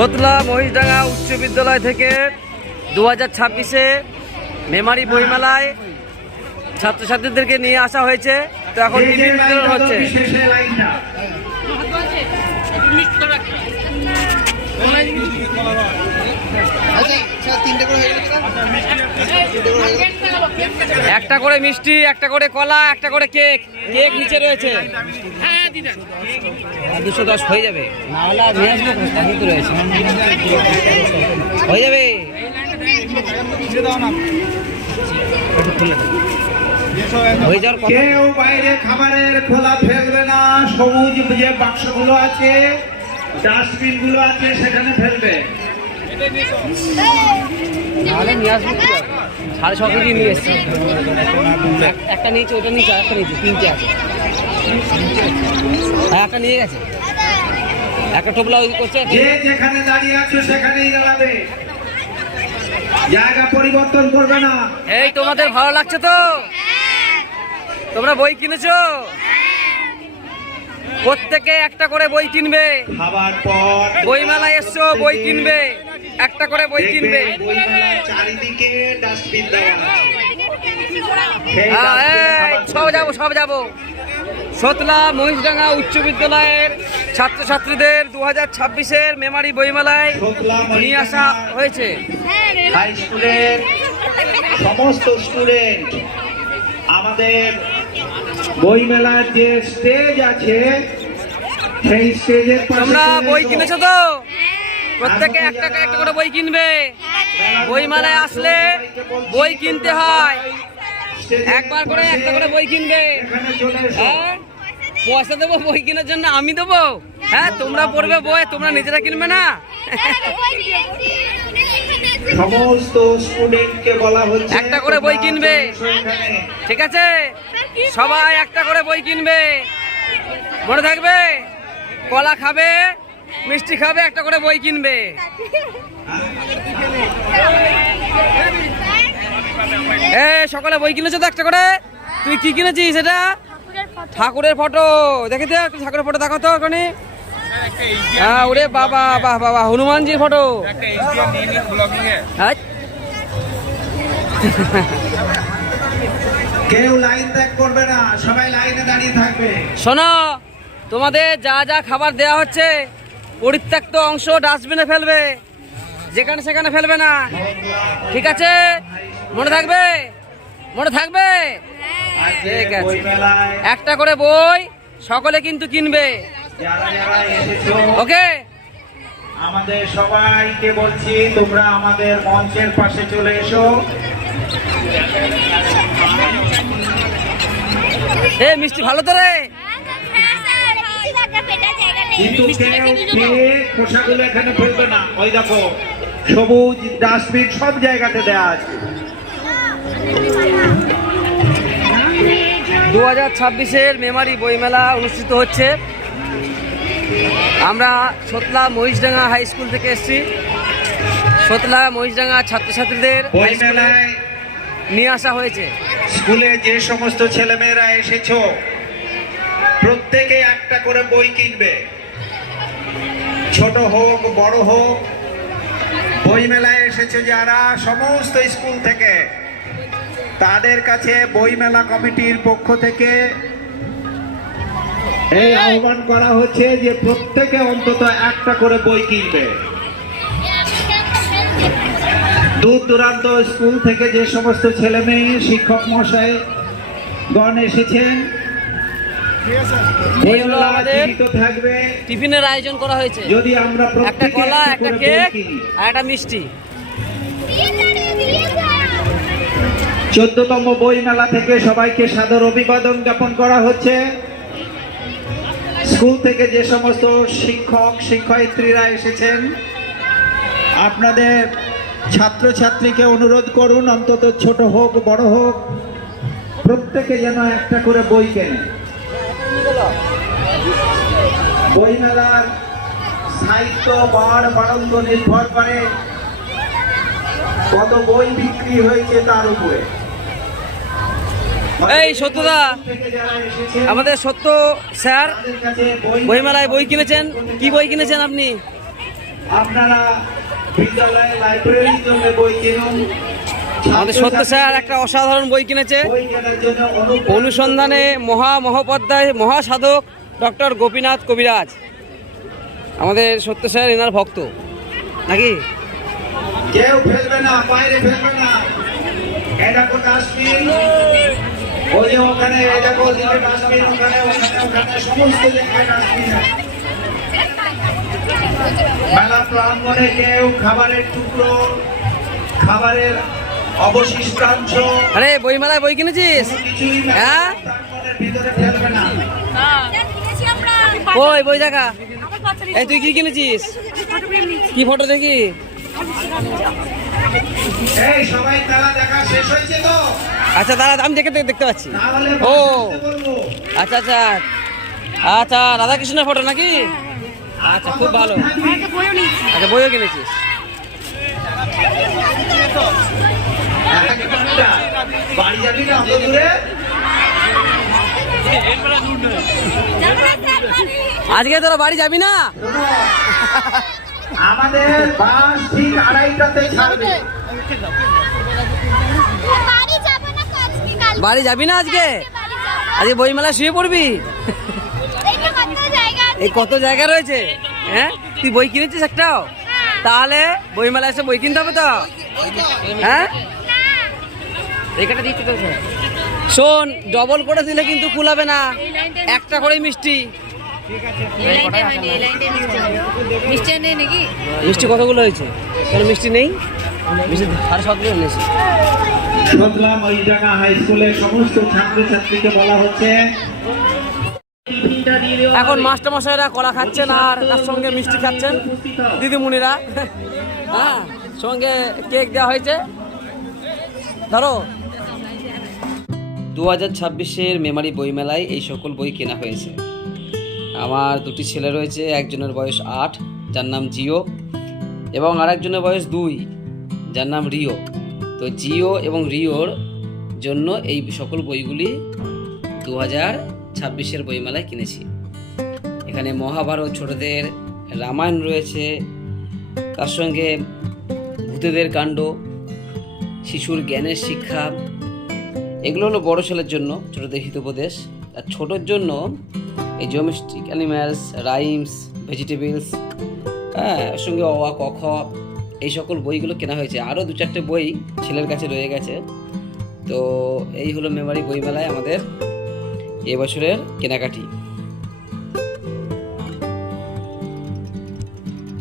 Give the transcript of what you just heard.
সোতলা মহিষডাঙ্গা উচ্চ বিদ্যালয় থেকে 2026-এ মেমারি বইমেলায় ছাত্রছাত্রীদেরকে নিয়ে আসা হয়েছে। তো এখন টিফিন বিতরণ হচ্ছে। একটা করে মিষ্টি, একটা করে কলা, একটা করে কেক। কেক নিচে রয়েছে। 210 হয়ে যাবে, না হলে রয়েছে, হয়ে যাবে। কেউ বাইরে খাবারের খোলা ফেলবে না। সবুজ যে বাক্সগুলো আছে, ডাস্টবিন গুলো আছে, সেখানে ফেলবে। সাড়ে 6 কেজি নিয়ে এসছি। একটা নিয়েছে, ওটা নিয়েছে, একটা নিয়েছে, 3টে আছে। একটা নিয়ে গেছে, একটা টোপলা ওই করছে। যে যেখানে দাঁড়িয়ে আছো সেখানেই দাঁড়াবে, জায়গা পরিবর্তন করবে না। এই তোমাদের ভালো লাগছে তো? তোমরা বই কিনেছো? প্রত্যেকে একটা করে বই কিনবে। খাবার পর বই মেলায় এসছো, বই কিনবে, একটা করে বই কিনবে। চারিদিকে ডাস্টবিন দেওয়া সব যাবো। সোতলা মহিষডাঙ্গা উচ্চ বিদ্যালয়ের ছাত্রছাত্রীদের 2026-এর মেমারি বইমেলায় নিয়ে আসা হয়েছে। হাই স্কুলের সমস্ত স্টুডেন্ট আমাদের বইমেলার যে স্টেজ আছে সেই স্টেজের তোমরা বই কিনেছো তো? প্রত্যেকে একটা একটা করে বই কিনবে। বইমেলায় আসলে বই কিনতে হয়, একবার করে একটা করে বই কিনবে। হ্যাঁ, পয়সা দেবো বই কেনার জন্য, আমি দেবো। হ্যাঁ, তোমরা পড়বে বই, তোমরা নিজেরা কিনবে না? সমস্ত স্টুডেন্টকে বলা হচ্ছে একটা করে বই কিনবে, ঠিক আছে? সবাই একটা করে বই কিনবে, মনে থাকবে। কলা খাবে, মিষ্টি খাবে, একটা করে বই কিনবে। সকালে বই কিনেছো তো একটা করে? তুই কি কিনেছিস? এটা ঠাকুরের ফটো। দেখে দে, ঠাকুরের ফটো দেখো তো ওখানে। হ্যাঁ, ওরে বাবা, বাহ বাবা, হনুমানজির ফটো। কেউ লাইন ত্যাগ করবে না, সবাই লাইনে দাঁড়িয়ে থাকবে। শোনো, তোমাদের যা যা খাবার দেওয়া হচ্ছে পরিত্যক্ত অংশ ডাস্টবিনে ফেলবে, যেখানে সেখানে ফেলবে না, ঠিক আছে? মনে থাকবে, মনে থাকবে। ঠিক আছে, একটা করে বই সকলে কিন্তু কিনবে। ওকে, আমাদের সবাইকে বলছি, তোমরা আমাদের মঞ্চের পাশে চলে এসো। মিষ্টি ভালো তো রে? কিন্তু খোসাগুলো এখানে ফেলবে না। ওই দেখো, সবুজ ডাস্টবিন সব জায়গাতে দেওয়া আছে। 2026-এর মেমারি বইমেলা অনুষ্ঠিত হচ্ছে। আমরা সোতলা মহিষডাঙ্গা হাই স্কুল থেকে এসেছি। সোতলা মহিষডাঙ্গা ছাত্রছাত্রীদের বইমেলায় নিয়ে আসা হয়েছে। স্কুলে যে সমস্ত ছেলেমেয়েরা এসেছো, প্রত্যেকে একটা করে বই কিনবে, ছোট হোক বড় হোক। বইমেলায় এসেছে যারা সমস্ত স্কুল থেকে, তাদের কাছে বইমেলা কমিটির পক্ষ থেকে এই আহ্বান করা হচ্ছে যে প্রত্যেকে অন্তত একটা করে বই কিনবে। দূর দূরান্ত স্কুল থেকে যে সমস্ত ছেলে মেয়ে, শিক্ষক মশাই গণ এসেছেন, থাকবে। টিফিনের আয়োজন করা হয়েছে। যদি আমরা একটা কলা, একটা কেক আর একটা মিষ্টি। 14তম বই মেলা থেকে সবাইকে সাদর অভিবাদন জ্ঞাপন করা হচ্ছে। স্কুল থেকে যে সমস্ত শিক্ষক শিক্ষয়িত্রীরা এসেছেন, আপনাদের ছাত্রছাত্রীকে অনুরোধ করুন, অন্তত ছোট হোক বড় হোক, প্রত্যেকে যেন একটা করে বই কেনে। বইমেলার সাহিত্য বাড়ন্ত নির্ভর করে কত বই বিক্রি হয়েছে তার উপরে। এই সত্যদা, আমাদের সত্য স্যার বইমেলায় বই কিনেছেন। কি বই কিনেছেন আপনি? আপনারা বিদ্যালয়ে লাইব্রেরির জন্য বই কিনুন। আমাদের সত্য স্যার একটা অসাধারণ বই কিনেছে, বই কেনার জন্য অনুসন্ধানে মহামহোপাধ্যায় মহাসাধক ডক্টর গোপীনাথ কবিরাজ। আমাদের সত্য স্যার এনার ভক্ত নাকি? কেউ ফেলবে না, বাইরে ফেলবে না। এটা কোন ডাস্টবিন, ওই যে ওখানে এটা কোন দিকে ডাস্টবিন, ওখানে সমস্ত জায়গায় ডাস্টবিন। মেলা প্রাঙ্গণে কেউ খাবারের টুকরো, খাবারের অবশিষ্টাংশ আরে বইমেলায় বই কিনেছিস? কিছুই হ্যাঁ, প্রাঙ্গণের ভিতরে ফেলবে না। বই বই দেখা। এই তুই কি কিনেছিস? কি ফটো দেখি? এই সবাই তারা দেখা শেষ হয়েছে তো? আচ্ছা দাঁড়া, আমি দেখতে পাচ্ছি। তাহলে ও বলবো আচ্ছা আচ্ছা আচ্ছা, রাধাকৃষ্ণের ফটো নাকি? আচ্ছা খুব ভালো। আচ্ছা বইও কিনেছিস? বাড়ি যাবি না অত দূরে? আজকে তোরা বাড়ি যাবি না? শোনো, আমাদের বাস ঠিক 2:30টাতে ছাড়বে। বাড়ি যাবি না আজকে? আজকে বইমেলায় শুয়ে পড়বি? এই কত জায়গা রয়েছে। হ্যাঁ, তুই বই কিনেছিস একটাও? তাহলে বইমেলায় এসে বই কিনতে হবে তো। হ্যাঁ, এখানে দিচ্ছি তো। শোন, ডবল করে দিলে কিন্তু কুলাবে না, একটা করে মিষ্টি। মিষ্টি কতগুলো হয়েছে? কেন মিষ্টি নেই? মিষ্টি 7.5 এনেছি। শুনলাম ওইডাঙ্গা হাই স্কুলের সমস্ত ছাত্রছাত্রীকে বলা হচ্ছে এখন মাস্টারমশাইরা কলা খাচ্ছেন আর তার সঙ্গে মিষ্টি খাচ্ছেন দিদিমণিরা। হ্যাঁ, সঙ্গে কেক দেওয়া হয়েছে। ধরো 2026-এর মেমারি বইমেলায় এই সকল বই কেনা হয়েছে। আমার দুটি ছেলে রয়েছে, একজনের বয়স 8 যার নাম জিও, এবং আরেকজনের বয়স 2 যার নাম রিও। তো জিও এবং রিওর জন্য এই সকল বইগুলি 2026-এর বইমেলায় কিনেছি। এখানে মহাভারত, ছোটদের রামায়ণ রয়েছে, তার সঙ্গে ভূতেদের কাণ্ড, শিশুর জ্ঞানের শিক্ষা। এগুলো হলো বড় ছেলের জন্য ছোটদের হিতোপদেশ, আর ছোটোর জন্য এই জিওমেট্রিক অ্যানিম্যালস, রাইমস, ভেজিটেবলস, হ্যাঁ, ওর সঙ্গে অ আ ক খ, এই সকল বইগুলো কেনা হয়েছে। আরও 2-4টে বই ছেলের কাছে রয়ে গেছে। তো এই হলো মেমারি বইমেলায় আমাদের এবছরের কেনাকাটি।